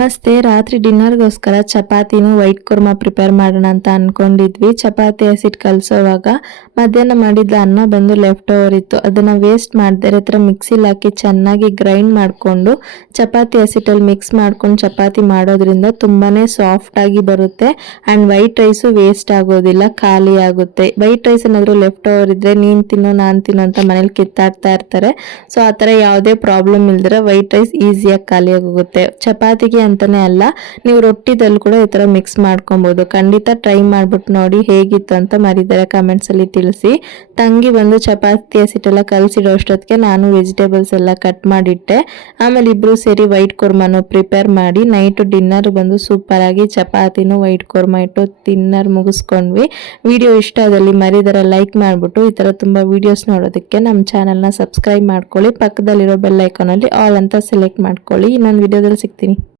ನಮಸ್ತೆ. ರಾತ್ರಿ ಡಿನ್ನರ್ಗೋಸ್ಕರ ಚಪಾತಿನೂ white Kurma prepare ಮಾಡೋಣ ಅಂತ ಅನ್ಕೊಂಡಿದ್ವಿ. ಚಪಾತಿ ಹಸಿಟ್ಟು ಕಲಸೋವಾಗ ಮಧ್ಯಾಹ್ನ ಮಾಡಿದ ಅನ್ನ ಬಂದು ಲೆಫ್ಟ್ ಓವರ್ ಇತ್ತು. ಅದನ್ನ ವೇಸ್ಟ್ ಮಾಡದೇ ಥರ ಮಿಕ್ಸಿಲಿ ಹಾಕಿ ಚೆನ್ನಾಗಿ ಗ್ರೈಂಡ್ ಮಾಡಿಕೊಂಡು ಚಪಾತಿ ಹಸಿಟ್ಟಲ್ಲಿ ಮಿಕ್ಸ್ ಮಾಡ್ಕೊಂಡು ಚಪಾತಿ ಮಾಡೋದ್ರಿಂದ ತುಂಬಾನೇ ಸಾಫ್ಟ್ ಆಗಿ ಬರುತ್ತೆ. ಆ್ಯಂಡ್ ವೈಟ್ ರೈಸು ವೇಸ್ಟ್ ಆಗೋದಿಲ್ಲ, ಖಾಲಿ ಆಗುತ್ತೆ. ವೈಟ್ ರೈಸ್ ಏನಾದರೂ ಲೆಫ್ಟ್ ಓವರ್ ಇದ್ರೆ ನೀನು ತಿನ್ನು ನಾನು ತಿನ್ನು ಅಂತ ಮನೇಲಿ ಕಿತ್ತಾಡ್ತಾ ಇರ್ತಾರೆ. ಸೊ ಆ ಥರ ಯಾವುದೇ ಪ್ರಾಬ್ಲಮ್ ಇಲ್ದಿರ ವೈಟ್ ರೈಸ್ ಈಸಿಯಾಗಿ ಖಾಲಿ ಆಗೋಗುತ್ತೆ. ಚಪಾತಿಗೆ ಅಂತಾನೆ ಅಲ್ಲ, ನೀವು ರೊಟ್ಟಿದಲ್ಲಿ ಕೂಡ ಈ ತರ ಮಿಕ್ಸ್ ಮಾಡ್ಕೊಬಹುದು. ಖಂಡಿತ ಟ್ರೈ ಮಾಡ್ಬಿಟ್ಟು ನೋಡಿ ಹೇಗಿತ್ತು ಅಂತ ಮರಿದರೆ ಕಮೆಂಟ್ಸ್ ಅಲ್ಲಿ ತಿಳಿಸಿ. ತಂಗಿ ಬಂದು ಚಪಾತಿ ಹಸಿಟ್ಟೆಲ್ಲ ಕಲಸಿಡೋ ಅಷ್ಟೊತ್ತಿಗೆ ನಾನು ವೆಜಿಟೇಬಲ್ಸ್ ಎಲ್ಲ ಕಟ್ ಮಾಡಿಟ್ಟೆ. ಆಮೇಲೆ ಇಬ್ರು ಸೇರಿ ವೈಟ್ ಕುರ್ಮಾನು ಪ್ರಿಪೇರ್ ಮಾಡಿ ನೈಟ್ ಡಿನ್ನರ್ ಬಂದು ಸೂಪರ್ ಆಗಿ ಚಪಾತಿನೂ ವೈಟ್ ಕುರ್ಮಾ ಇಟ್ಟು ಡಿನ್ನರ್ ಮುಗಿಸ್ಕೊಂಡ್ವಿ. ವಿಡಿಯೋ ಇಷ್ಟ ಆದಲ್ಲಿ ಮರಿದರೆ ಲೈಕ್ ಮಾಡಿಬಿಟ್ಟು ಈ ತರ ತುಂಬಾ ವಿಡಿಯೋಸ್ ನೋಡೋದಕ್ಕೆ ನಮ್ಮ ಚಾನೆಲ್ನ ಸಬ್ಸ್ಕ್ರೈಬ್ ಮಾಡ್ಕೊಳ್ಳಿ. ಪಕ್ಕದಲ್ಲಿರೋ ಬೆಲ್ ಐಕಾನ್ ಅಲ್ಲಿ ಆಲ್ ಅಂತ ಸೆಲೆಕ್ಟ್ ಮಾಡ್ಕೊಳ್ಳಿ. ಇನ್ನೊಂದು ವಿಡಿಯೋದಲ್ಲಿ ಸಿಗ್ತೀನಿ.